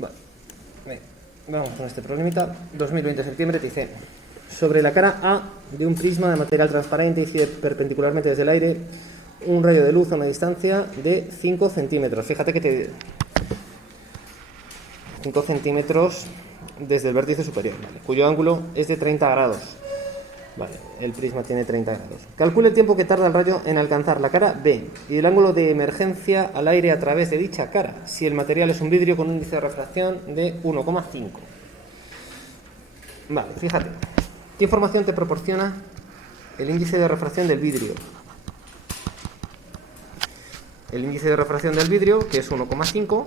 Vale. Venga, vamos con este problemita. 2020 septiembre te dice: sobre la cara A de un prisma de material transparente incide perpendicularmente desde el aire un rayo de luz a una distancia de 5 centímetros. Fíjate que te... 5 centímetros desde el vértice superior, ¿vale? Cuyo ángulo es de 30 grados. Vale, el prisma tiene 30 grados. Calcule el tiempo que tarda el rayo en alcanzar la cara B y el ángulo de emergencia al aire a través de dicha cara, si el material es un vidrio con un índice de refracción de 1,5. Vale, fíjate. ¿Qué información te proporciona el índice de refracción del vidrio? El índice de refracción del vidrio, que es 1,5,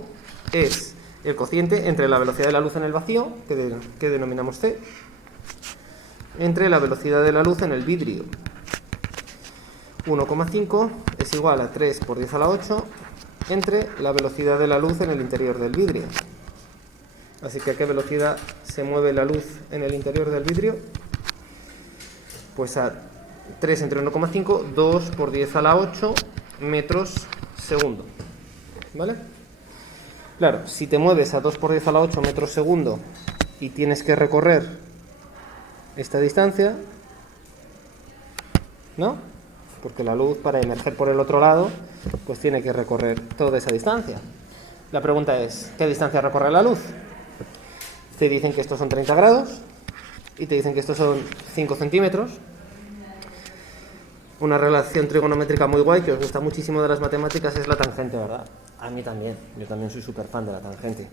es el cociente entre la velocidad de la luz en el vacío, que denominamos C, entre la velocidad de la luz en el vidrio. 1,5 es igual a 3 por 10 a la 8 entre la velocidad de la luz en el interior del vidrio. Así que ¿a qué velocidad se mueve la luz en el interior del vidrio? Pues a 3 entre 1,5, 2 por 10 a la 8 metros segundo. ¿Vale? Claro, si te mueves a 2 por 10 a la 8 metros segundo y tienes que recorrer esta distancia, ¿no? Porque la luz, para emerger por el otro lado, pues tiene que recorrer toda esa distancia. La pregunta es, ¿qué distancia recorre la luz? Te dicen que estos son 30 grados y te dicen que estos son 5 centímetros. Una relación trigonométrica muy guay que os gusta muchísimo de las matemáticas es la tangente, ¿verdad? A mí también, yo también soy súper fan de la tangente.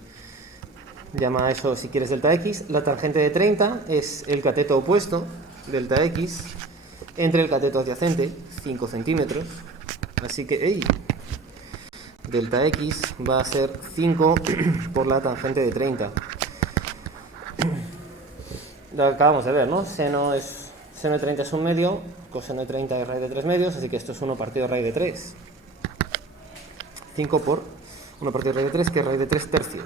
Llama a eso, si quieres, delta x. La tangente de 30 es el cateto opuesto, delta x, entre el cateto adyacente, 5 centímetros. Así que, delta x va a ser 5 por la tangente de 30. Lo acabamos de ver, ¿no? Seno de 30 es un medio, coseno de 30 es raíz de 3 medios, así que esto es 1 partido raíz de 3. 5 por 1 partido raíz de 3, que es raíz de 3 tercios.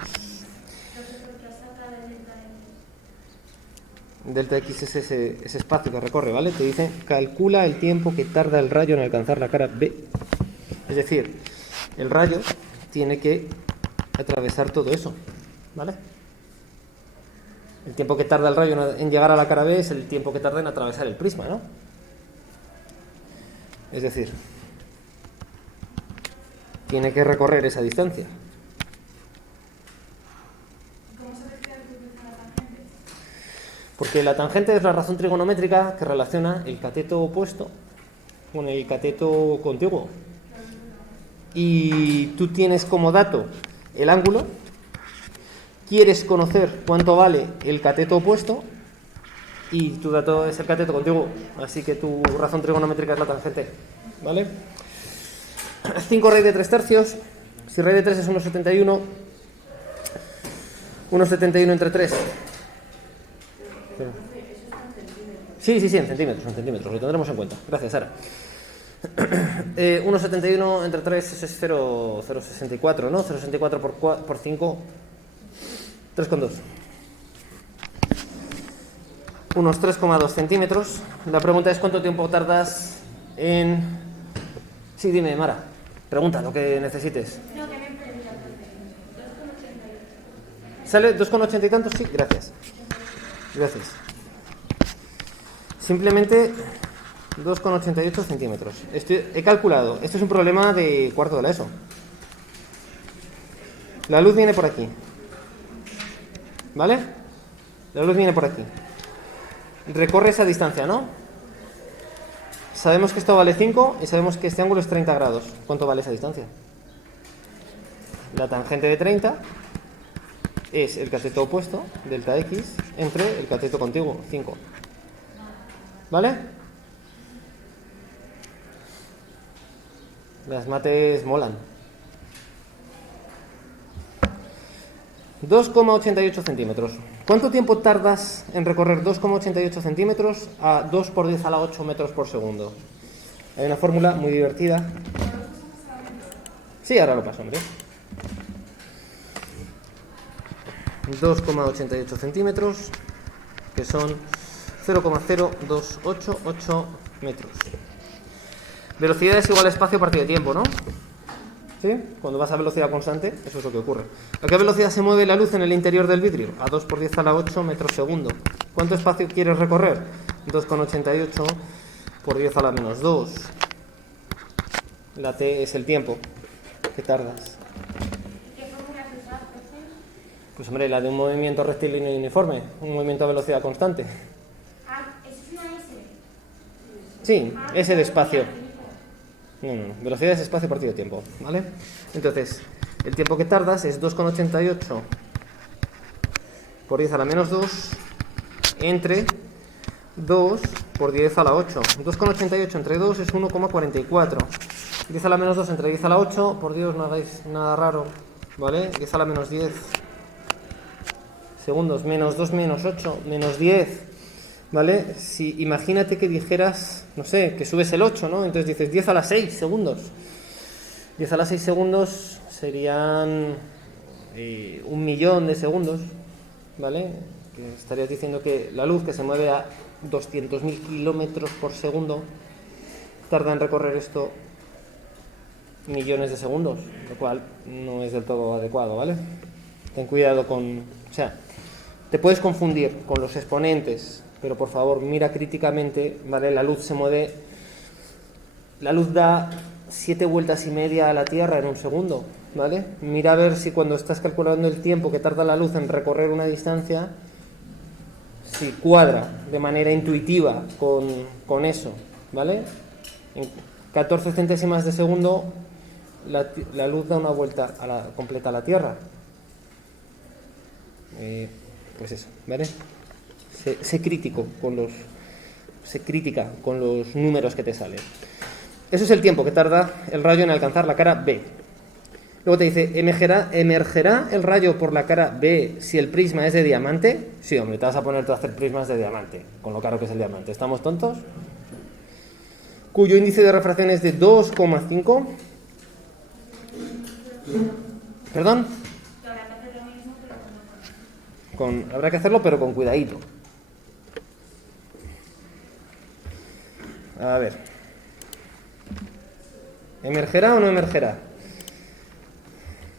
Delta x es ese espacio que recorre, ¿vale? Te dice, calcula el tiempo que tarda el rayo en alcanzar la cara B. Es decir, el rayo tiene que atravesar todo eso, ¿vale? El tiempo que tarda el rayo en llegar a la cara B es el tiempo que tarda en atravesar el prisma, ¿no? Es decir, tiene que recorrer esa distancia. Porque la tangente es la razón trigonométrica que relaciona el cateto opuesto con el cateto contiguo. Y tú tienes como dato el ángulo, quieres conocer cuánto vale el cateto opuesto y tu dato es el cateto contiguo. Así que tu razón trigonométrica es la tangente. ¿Vale? 5 raíz de 3 tercios. Si raíz de 3 es 1,71, 1,71 entre 3. Sí, en centímetros, lo tendremos en cuenta. Gracias, Sara. 1,71 entre 3 es 0,64, ¿no? 0,64 por 5, 3,2. Unos 3,2 centímetros. La pregunta es, ¿cuánto tiempo tardas en...? Sí, dime, Mara. Pregunta lo que necesites. No, que me pregunta. 2,88. ¿Sale 2,80 y tantos? Sí, gracias. Simplemente 2,88 centímetros. He calculado. Esto es un problema de cuarto de la ESO. La luz viene por aquí. ¿Vale? La luz viene por aquí. Recorre esa distancia, ¿no? Sabemos que esto vale 5 y sabemos que este ángulo es 30 grados. ¿Cuánto vale esa distancia? La tangente de 30 es el cateto opuesto, delta x, entre el cateto contiguo, 5. ¿Vale? Las mates molan. 2,88 centímetros. ¿Cuánto tiempo tardas en recorrer 2,88 centímetros a 2 por 10 a la 8 metros por segundo? Hay una fórmula muy divertida. Sí, ahora lo paso, hombre. 2,88 centímetros, que son 0,0288 metros. Velocidad es igual a espacio partido de tiempo, ¿no? ¿Sí? Cuando vas a velocidad constante, eso es lo que ocurre. ¿A qué velocidad se mueve la luz en el interior del vidrio? A 2 por 10 a la 8 metros segundo. ¿Cuánto espacio quieres recorrer? 2,88 por 10 a la menos 2. La t es el tiempo que tardas. ¿Qué fórmula se usa? Pues hombre, la de un movimiento rectilíneo y uniforme, un movimiento a velocidad constante. Ah, ¿eso es una S? Sí, S de espacio. No. Velocidad es espacio partido tiempo, ¿vale? Entonces, el tiempo que tardas es 2,88 por 10 a la menos 2 entre 2 por 10 a la 8. 2,88 entre 2 es 1,44. 10 a la menos 2 entre 10 a la 8, por Dios, no hagáis nada raro, ¿vale? 10 a la menos 10 segundos, menos 2 menos 8, menos 10. ¿Vale? Si imagínate que dijeras, no sé, que subes el 8, ¿no? Entonces dices 10 a las 6 segundos. 10 a las 6 segundos serían 1.000.000 de segundos, ¿vale? Que estarías diciendo que la luz, que se mueve a 200.000 kilómetros por segundo, tarda en recorrer esto millones de segundos, lo cual no es del todo adecuado, ¿vale? Ten cuidado con... O sea, te puedes confundir con los exponentes, pero por favor mira críticamente, ¿vale? La luz se mueve, la luz da 7 vueltas y media a la Tierra en un segundo, ¿vale? Mira a ver si cuando estás calculando el tiempo que tarda la luz en recorrer una distancia, si cuadra de manera intuitiva con eso, ¿vale? En 14 centésimas de segundo la luz da una vuelta completa a la Tierra. Pues eso, ¿vale? Sé crítica con los números que te salen. Eso es el tiempo que tarda el rayo en alcanzar la cara B. Luego te dice, ¿emergerá el rayo por la cara B si el prisma es de diamante? Sí, hombre, te vas a ponerte a hacer prismas de diamante, con lo caro que es el diamante. ¿Estamos tontos? Cuyo índice de refracción es de 2,5. ¿Perdón? Habrá que hacerlo, pero con cuidadito. A ver. ¿Emergerá o no emergerá?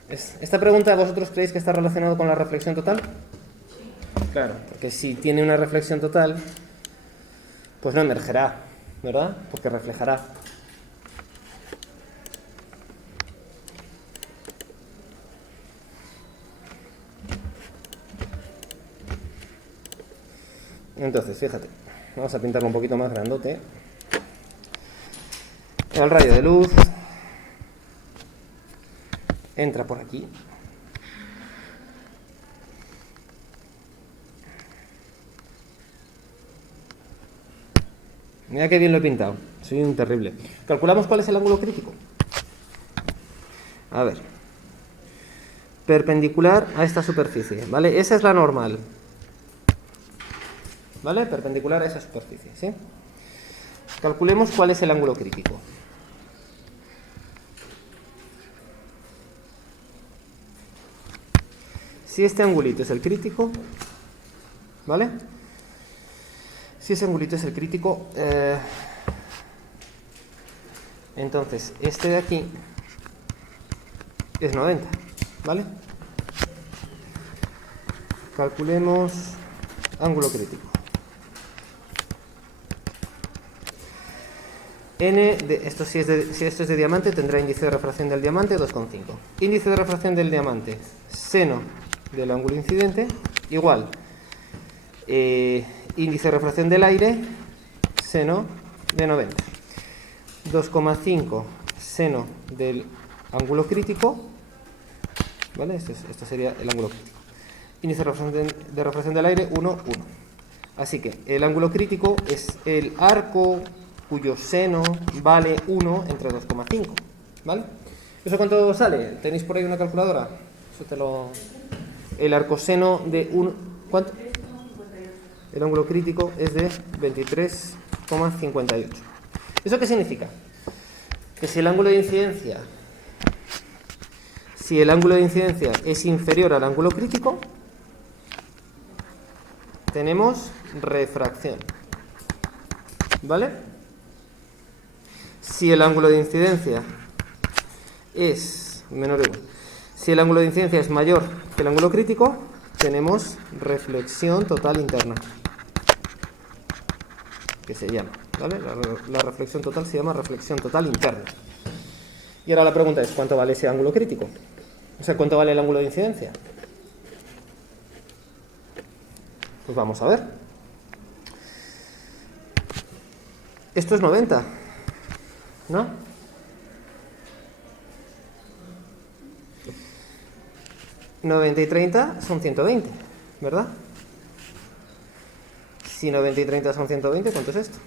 ¿Esta pregunta vosotros creéis que está relacionada con la reflexión total? Claro, porque si tiene una reflexión total, pues no emergerá, ¿verdad? Porque reflejará. Entonces, fíjate, vamos a pintarlo un poquito más grandote. El rayo de luz entra por aquí. Mira qué bien lo he pintado. Soy un terrible. ¿Calculamos cuál es el ángulo crítico? A ver. Perpendicular a esta superficie, ¿vale? Esa es la normal. ¿Vale? Perpendicular a esa superficie, ¿sí? Calculemos cuál es el ángulo crítico. Si este angulito es el crítico, ¿vale? Si ese angulito es el crítico, entonces este de aquí es 90, ¿vale? Calculemos ángulo crítico. Si esto es de diamante, tendrá índice de refracción del diamante 2,5. Índice de refracción del diamante, seno del ángulo incidente, igual. Índice de refracción del aire, seno de 90. 2,5 seno del ángulo crítico, ¿vale? Esto sería el ángulo crítico. Índice de refracción del aire, 1, 1. Así que el ángulo crítico es el arco cuyo seno vale 1 entre 2,5, ¿vale? ¿Eso cuánto sale? ¿Tenéis por ahí una calculadora? El arcoseno de 1... ¿Cuánto? El ángulo crítico es de 23,58. ¿Eso qué significa? Que si el ángulo de incidencia es inferior al ángulo crítico, tenemos refracción, ¿vale? Si el ángulo de incidencia es menor o igual. Si el ángulo de incidencia es mayor que el ángulo crítico, tenemos reflexión total interna, que se llama, ¿vale? La reflexión total se llama reflexión total interna. Y ahora la pregunta es, ¿cuánto vale ese ángulo crítico? O sea, ¿cuánto vale el ángulo de incidencia? Pues vamos a ver. Esto es 90, ¿no? ...90 y 30 son 120, ¿verdad? Si 90 y 30 son 120, ¿cuánto es esto?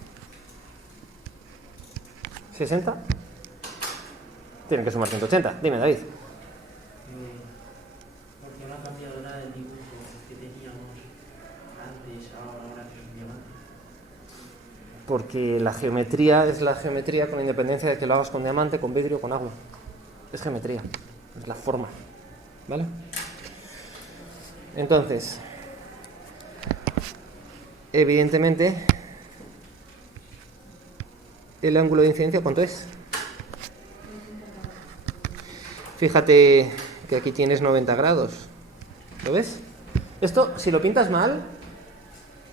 ¿60? Tienen que sumar 180. Dime, David. Porque no ha cambiado nada el dibujo que teníamos antes, ahora que es un diamante. Porque la geometría es la geometría con independencia de que lo hagas con diamante, con vidrio o con agua. Es geometría, es la forma, ¿vale? Entonces, evidentemente, el ángulo de incidencia, ¿cuánto es? Fíjate que aquí tienes 90 grados. ¿Lo ves? Esto, si lo pintas mal,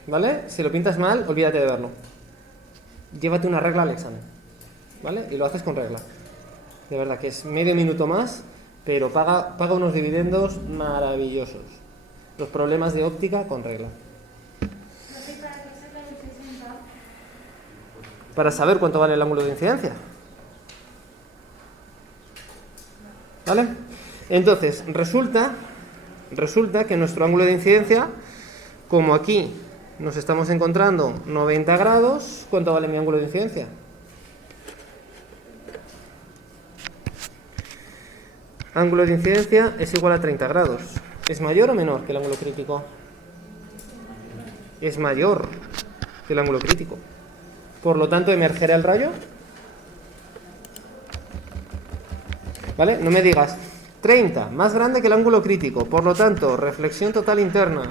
¿vale? Si lo pintas mal, olvídate de verlo. Llévate una regla al examen, ¿vale? Y lo haces con regla. De verdad que es medio minuto más, pero paga unos dividendos maravillosos. Los problemas de óptica con regla. No sé para qué saca el 60. Para saber cuánto vale el ángulo de incidencia. ¿Vale? Entonces, resulta que nuestro ángulo de incidencia, como aquí nos estamos encontrando 90 grados, ¿cuánto vale mi ángulo de incidencia? Ángulo de incidencia es igual a 30 grados. ¿Es mayor o menor que el ángulo crítico? Es mayor que el ángulo crítico. Por lo tanto, ¿emergerá el rayo? ¿Vale? No me digas 30, más grande que el ángulo crítico. Por lo tanto, reflexión total interna.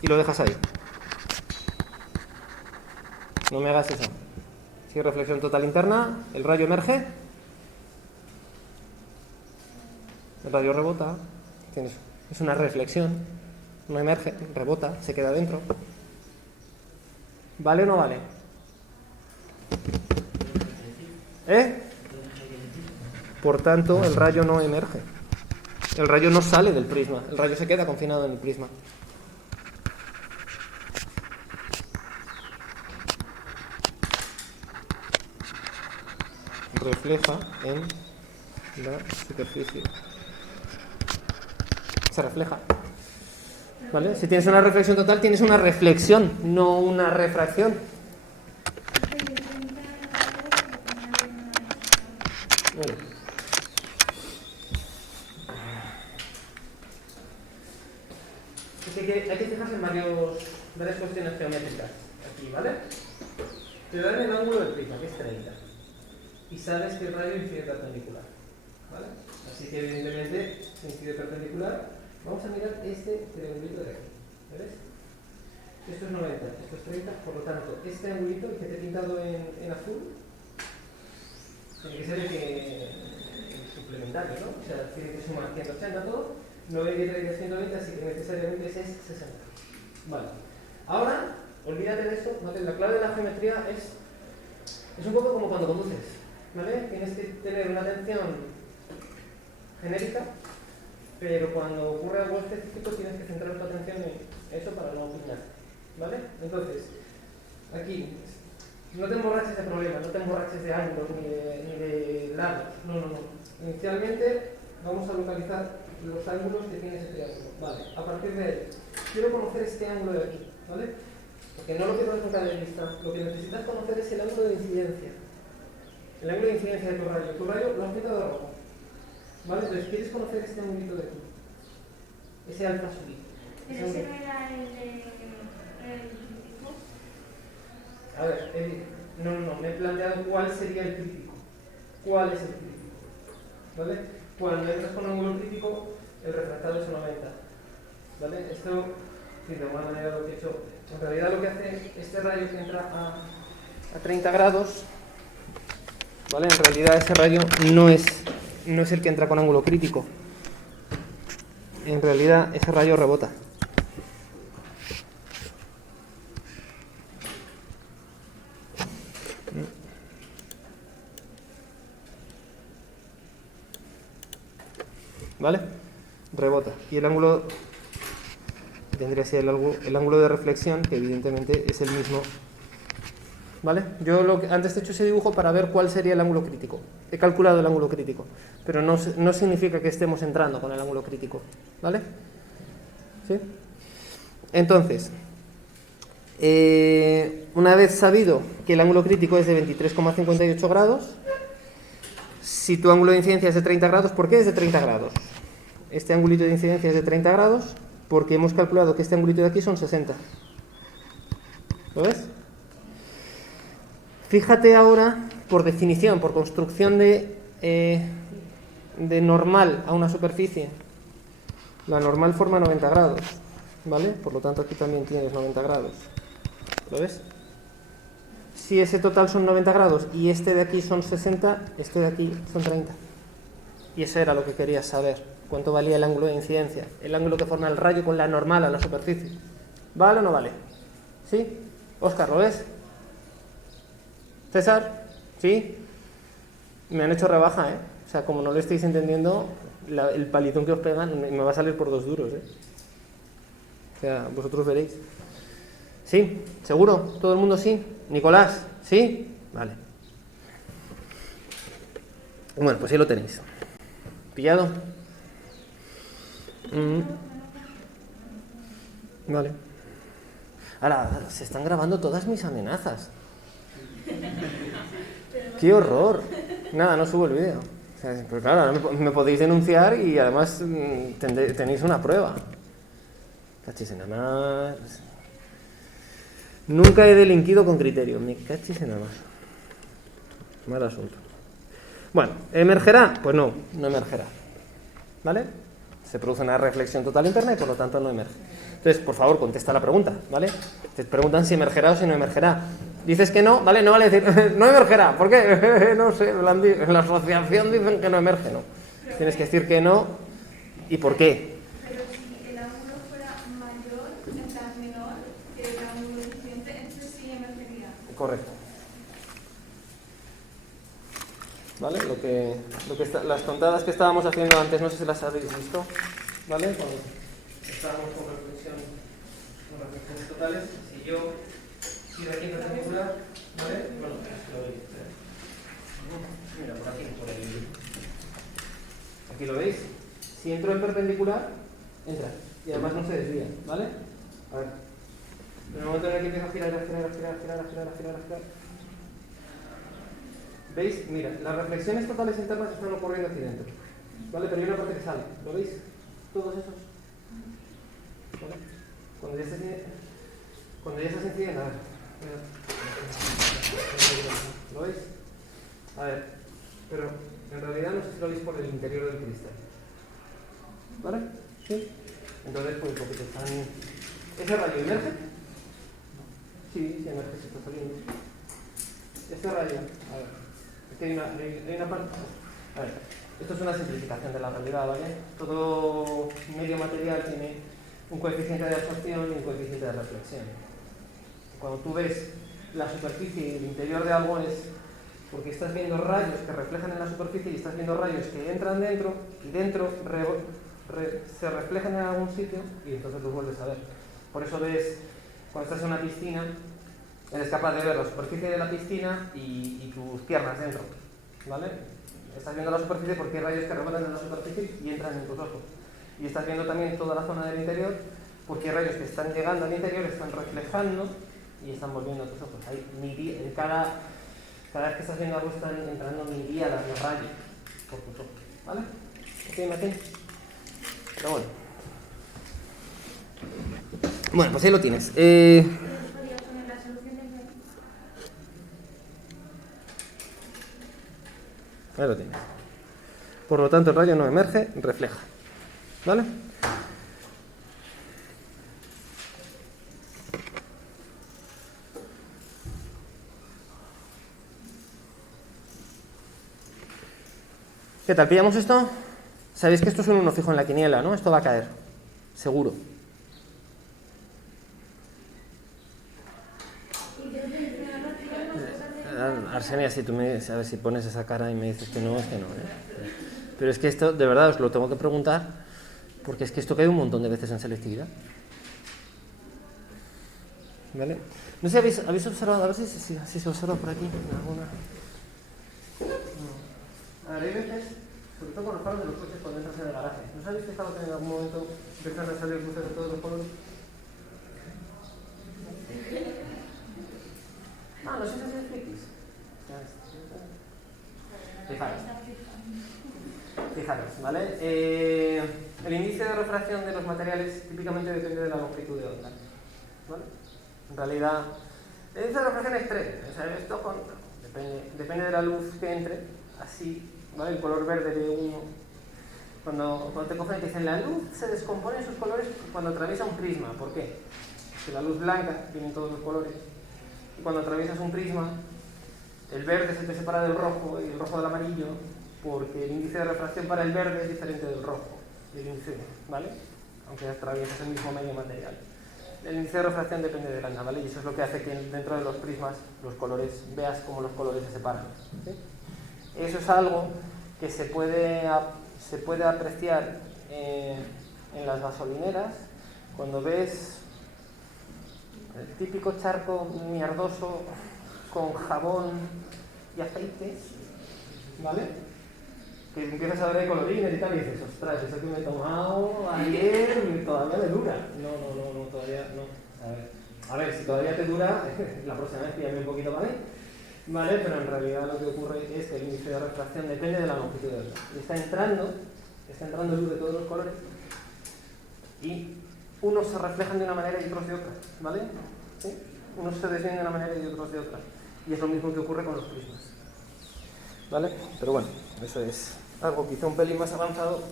Y lo dejas ahí. No me hagas eso. Si reflexión total interna, el rayo emerge. El rayo rebota. Es una reflexión. No emerge, rebota, se queda dentro. ¿Vale o no vale? Por tanto, el rayo no emerge. El rayo no sale del prisma. El rayo se queda confinado en el prisma. Refleja en la superficie. Se refleja. ¿Vale? Si tienes una reflexión total, tienes una reflexión, no una refracción. Bueno. Así que hay que fijarse en varias cuestiones geométricas aquí, ¿vale? Te dan el ángulo del prisma, que es 30. Y sabes que el rayo incide perpendicular, ¿vale? Así que evidentemente, si incide perpendicular, vamos a mirar este triangulito de aquí, ¿ves? Esto es 90, esto es 30, por lo tanto, este angulito, el que te he pintado en azul, tiene que ser el suplementario, ¿no? O sea, tiene que sumar 180 todo, 90 y 30 es 120, así que necesariamente ese es 60. Vale. Ahora, olvídate de esto, ¿vale? La clave de la geometría es un poco como cuando conduces, ¿vale? Tienes que tener una atención genérica, pero cuando ocurre algo específico tienes que centrar tu atención en eso para no pillar, ¿vale? Entonces, aquí, no te emborraches de problemas, no te emborraches de ángulos ni de lados, no. Inicialmente vamos a localizar los ángulos que tiene ese triángulo, ¿vale? A partir de él, quiero conocer este ángulo de aquí, ¿vale? Porque no lo quiero nunca de vista, lo que necesitas conocer es el ángulo de incidencia. El ángulo de incidencia de tu rayo. Tu rayo lo has pintado de rojo, ¿vale? Entonces quieres conocer este ángulo de aquí, ese alfa sub i. Pero ese no era el crítico. A ver, no, me he planteado cuál sería el crítico. ¿Cuál es el crítico? ¿Vale? Cuando entras con ángulo crítico, el refractado es 90. ¿Vale? Esto, de alguna manera lo que he hecho, en realidad lo que hace este rayo que entra a 30 grados, ¿vale? En realidad ese rayo no es no es el que entra con ángulo crítico. En realidad ese rayo rebota. ¿Vale? Rebota. Y el ángulo tendría que ser el ángulo de reflexión, que evidentemente es el mismo. ¿Vale? Yo antes he hecho ese dibujo para ver cuál sería el ángulo crítico. He calculado el ángulo crítico, pero no significa que estemos entrando con el ángulo crítico. ¿Vale? ¿Sí? Entonces, una vez sabido que el ángulo crítico es de 23,58 grados, si tu ángulo de incidencia es de 30 grados, ¿por qué es de 30 grados? Este angulito de incidencia es de 30 grados porque hemos calculado que este angulito de aquí son 60. ¿Lo ves? Fíjate ahora, por definición, por construcción de normal a una superficie. La normal forma 90 grados, ¿vale? Por lo tanto aquí también tienes 90 grados. ¿Lo ves? Si ese total son 90 grados y este de aquí son 60, este de aquí son 30. Y eso era lo que querías saber. ¿Cuánto valía el ángulo de incidencia? El ángulo que forma el rayo con la normal a la superficie. ¿Vale o no vale? ¿Sí? Óscar, ¿lo ves? ¿César? ¿Sí? Me han hecho rebaja, ¿eh? O sea, como no lo estáis entendiendo, el palizón que os pegan me va a salir por 2 duros, ¿eh? O sea, vosotros veréis. ¿Sí? ¿Seguro? ¿Todo el mundo sí? ¿Nicolás? ¿Sí? Vale. Bueno, pues ahí lo tenéis. ¿Pillado? Vale. Ahora, se están grabando todas mis amenazas. ¡Qué horror! Nada, no subo el vídeo. O sea, pero claro, ahora me podéis denunciar y además tenéis una prueba. Cachis en la mar. Nunca he delinquido con criterio. Me cachis en la mar. Mal asunto. Bueno, ¿emergerá? Pues no emergerá. ¿Vale? Se produce una reflexión total interna y por lo tanto no emerge. Entonces, por favor, contesta la pregunta, ¿vale? Te preguntan si emergerá o si no emergerá. Dices que no, ¿vale? No vale decir, no emergerá. ¿Por qué? No sé, en la asociación dicen que no emerge, no. Tienes que decir que no y por qué. Pero si el ángulo fuera mayor, en tan menor, que el ángulo incidente, entonces sí emergería. Correcto. ¿Vale? Las tontadas que estábamos haciendo antes, no sé si las habéis visto, ¿vale? Cuando estábamos con reflexiones totales, si yo tiro aquí en perpendicular, ¿vale? Bueno, lo veis. Mira, por aquí, por el... Aquí lo veis. Si entro en perpendicular, entra. Y además no se desvía, ¿vale? A ver. En el momento en el que empiezo a girar. ¿Veis? Mira, las reflexiones totales internas están ocurriendo aquí dentro. ¿Vale? Pero hay una parte que sale. ¿Lo veis? Todos esos. ¿Vale? Cuando ya estás incidiendo, a ver. ¿Lo veis? A ver. Pero en realidad no sé si lo veis por el interior del cristal. ¿Vale? ¿Sí? Entonces, pues lo que te están... ¿Ese rayo emerge? Sí, emerge, se está saliendo. Este rayo, a ver. Hay una parte. A ver, esto es una simplificación de la realidad, ¿vale? Todo medio material tiene un coeficiente de absorción y un coeficiente de reflexión. Cuando tú ves la superficie y el interior de algo es porque estás viendo rayos que reflejan en la superficie y estás viendo rayos que entran dentro y dentro se reflejan en algún sitio y entonces los vuelves a ver. Por eso ves, cuando estás en una piscina, eres capaz de ver la superficie de la piscina y tus piernas dentro, ¿vale? Estás viendo la superficie porque hay rayos que rebotan en la superficie y entran en tus ojos. Y estás viendo también toda la zona del interior porque hay rayos que están llegando al interior, están reflejando y están volviendo a tus ojos. Cada vez que estás viendo algo están entrando miríadas de rayos por tus ojos, ¿vale? ¿Ok, Martín? Pero bueno. Bueno, pues ahí lo tienes. Ahí lo tienes. Por lo tanto, el rayo no emerge, refleja. ¿Vale? ¿Qué tal? ¿Pillamos esto? Sabéis que esto es un 1 fijo en la quiniela, ¿no? Esto va a caer, seguro. Arsenia, si tú me a ver si pones esa cara y me dices que no, es que no, ¿eh? Pero es que esto, de verdad, os lo tengo que preguntar, porque es que esto cae un montón de veces en selectividad. ¿Vale? No sé si habéis observado, a ver si se observa por aquí en alguna. No. A ver, hay veces, sobre todo con los faros de los coches cuando entras en el garaje, ¿no os habéis fijado que en algún momento empiezan a salir luces de todos los colores? Ah, no sé si es frikis. Fijaros, ¿vale? El índice de refracción de los materiales típicamente depende de la longitud de onda, ¿vale? En realidad, el índice de refracción es 3, o sea, esto depende de la luz que entre, así, ¿vale? El color verde de uno, cuando te cogen y te dicen la luz se descompone en sus colores cuando atraviesa un prisma. ¿Por qué? Porque la luz blanca tiene todos los colores, y cuando atraviesas un prisma, el verde se te separa del rojo y el rojo del amarillo, porque el índice de refracción para el verde es diferente del rojo, el índice, ¿vale? Aunque atraviesas el mismo medio material. El índice de refracción depende del anda, ¿vale? Y eso es lo que hace que dentro de los prismas los colores, veas cómo los colores se separan, ¿sí? Eso es algo que se puede apreciar en las gasolineras cuando ves el típico charco mierdoso con jabón y aceite, ¿vale? Que empiezas a ver colorines y tal, y dices, ostras, eso que me he tomado ayer todavía me dura. No, todavía no. A ver, si todavía te dura, la próxima vez píllame un poquito para mí, ¿vale? Pero en realidad lo que ocurre es que el índice de refracción depende de la longitud de onda. Y está entrando luz de todos los colores, y unos se reflejan de una manera y otros de otra, ¿vale? ¿Sí? Unos se desvían de una manera y otros de otra. Y es lo mismo que ocurre con los prismas, ¿vale? Pero bueno, eso es algo quizá un pelín más avanzado.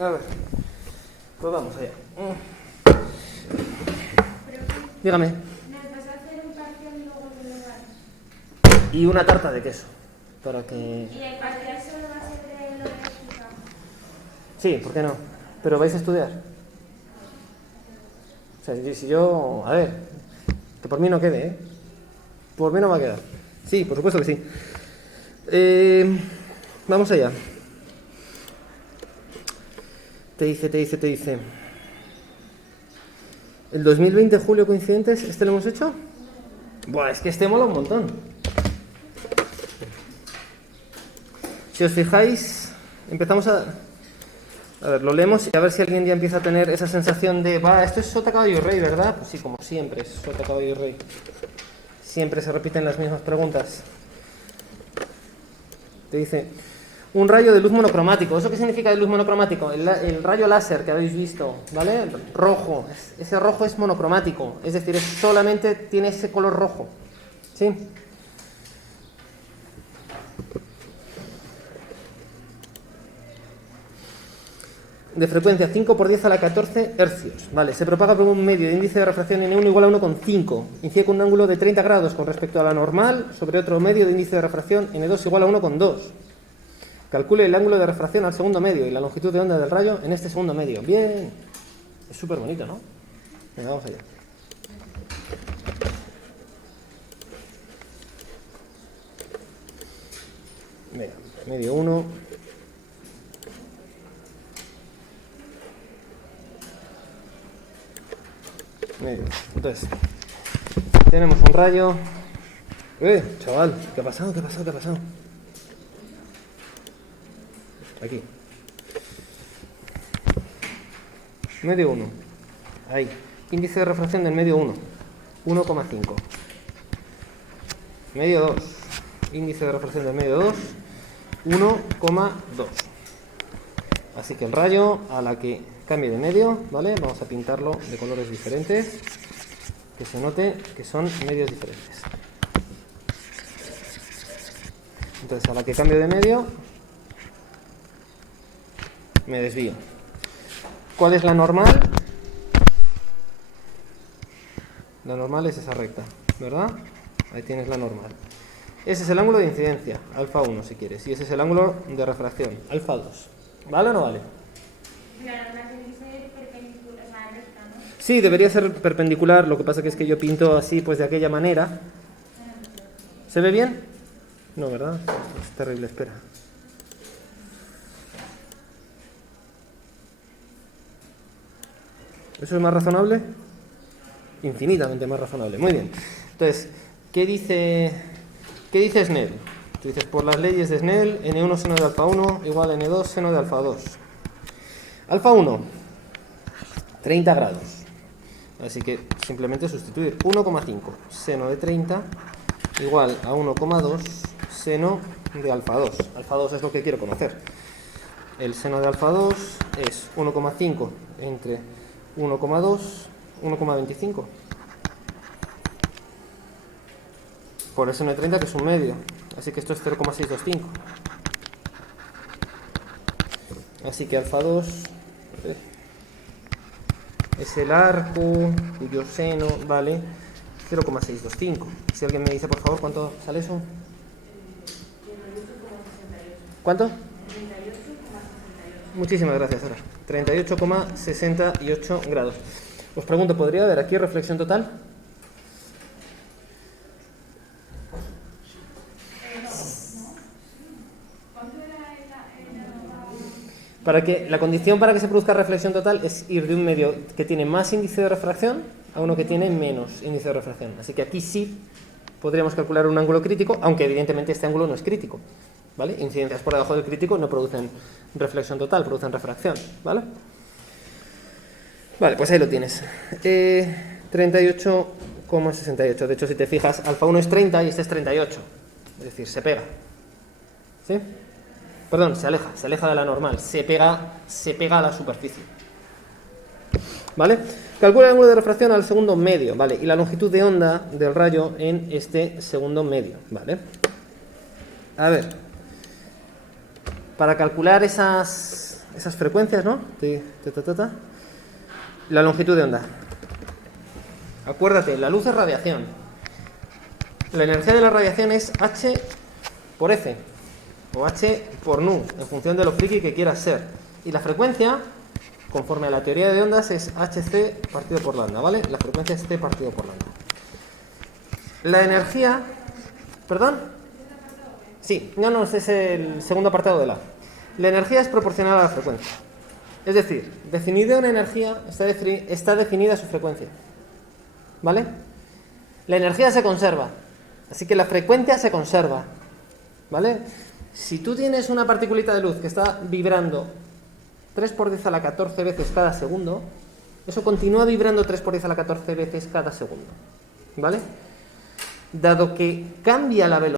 A ver, pues vamos allá. Dígame. ¿Nos vas a hacer un parcial y luego delegar? Y una tarta de queso, para que... ¿Y el parcial solo va a ser de lo que explicamos? Sí, ¿por qué no? Pero vais a estudiar. O sea, si yo... A ver, que por mí no quede, ¿eh? Por mí no va a quedar. Sí, por supuesto que sí. Vamos allá. Te dice. ¿El 2020 julio coincidentes? ¿Este lo hemos hecho? Buah, es que este mola un montón. Si os fijáis, empezamos a ver, lo leemos y a ver si alguien ya empieza a tener esa sensación de, esto es sota, caballo y rey, ¿verdad? Pues sí, como siempre, es sota, caballo y rey. Siempre se repiten las mismas preguntas. Te dice, un rayo de luz monocromático. ¿Eso qué significa de luz monocromático? El rayo láser que habéis visto, ¿vale? Rojo. Ese rojo es monocromático. Es decir, solamente tiene ese color rojo. ¿Sí? De frecuencia 5 por 10 a la 14 hercios. Vale, se propaga por un medio de índice de refracción N1 igual a 1,5. Incide con un ángulo de 30 grados con respecto a la normal sobre otro medio de índice de refracción N2 igual a 1,2. Calcule el ángulo de refracción al segundo medio y la longitud de onda del rayo en este segundo medio. Bien. Es súper bonito, ¿no? Venga, vamos allá. Venga, medio 1. Medio. Entonces, tenemos un rayo. Chaval, ¿qué ha pasado? Aquí. Medio 1. Ahí. Índice de refracción del medio 1. 1,5. Medio 2. Índice de refracción del medio 2. 1,2. Así que el rayo, a la que cambie de medio, ¿vale? Vamos a pintarlo de colores diferentes, que se note que son medios diferentes. Entonces, a la que cambio de medio, me desvío. ¿Cuál es la normal? La normal es esa recta, ¿verdad? Ahí tienes la normal. Ese es el ángulo de incidencia, alfa 1 si quieres, y ese es el ángulo de refracción, alfa 2. ¿Vale o no vale? La normal se dice perpendicular, o sea, recta, ¿no? Sí, debería ser perpendicular, lo que pasa que es que yo pinto así, pues de aquella manera. ¿Se ve bien? No, ¿verdad? Es terrible, espera. ¿Eso es más razonable? Infinitamente más razonable. Muy bien. Entonces, ¿qué dice Snell? Tú dices, por las leyes de Snell, n1 seno de alfa 1 igual a n2 seno de alfa 2. Alfa 1, 30 grados. Así que simplemente sustituir 1,5 seno de 30 igual a 1,2 seno de alfa 2. Alfa 2 es lo que quiero conocer. El seno de alfa 2 es 1,5 entre 1,2, 1,25. Por el seno de 30, que es un medio. Así que esto es 0,625. Así que alfa 2 es el arco cuyo seno vale 0,625. Si alguien me dice, por favor, ¿cuánto sale eso? ¿Cuánto? 38,68. Muchísimas gracias, Sara. 38,68 grados. Os pregunto, ¿podría haber aquí reflexión total? Para que la condición para que se produzca reflexión total es ir de un medio que tiene más índice de refracción a uno que tiene menos índice de refracción. Así que aquí sí podríamos calcular un ángulo crítico, aunque evidentemente este ángulo no es crítico, ¿vale? Incidencias por debajo del crítico no producen reflexión total, producen refracción, ¿vale? Vale, pues ahí lo tienes. 38,68. De hecho, si te fijas, alfa 1 es 30 y este es 38. Es decir, se pega. ¿Sí? Perdón, se aleja de la normal, se pega a la superficie. ¿Vale? Calcula el ángulo de refracción al segundo medio, ¿vale? Y la longitud de onda del rayo en este segundo medio, ¿vale? A ver, para calcular esas frecuencias, ¿no? La longitud de onda. Acuérdate, la luz es radiación. La energía de la radiación es H por F. O H por nu, en función de lo friki que quieras ser. Y la frecuencia, conforme a la teoría de ondas, es hc partido por lambda, ¿vale? La frecuencia es c partido por lambda. La energía... ¿Perdón? Sí, no, ese es el segundo apartado de la. La energía es proporcional a la frecuencia. Es decir, definida una energía, está definida su frecuencia. ¿Vale? La energía se conserva, así que la frecuencia se conserva. ¿Vale? Si tú tienes una particulita de luz que está vibrando 3 por 10 a la 14 veces cada segundo, eso continúa vibrando 3 por 10 a la 14 veces cada segundo. ¿Vale? Dado que cambia la velocidad,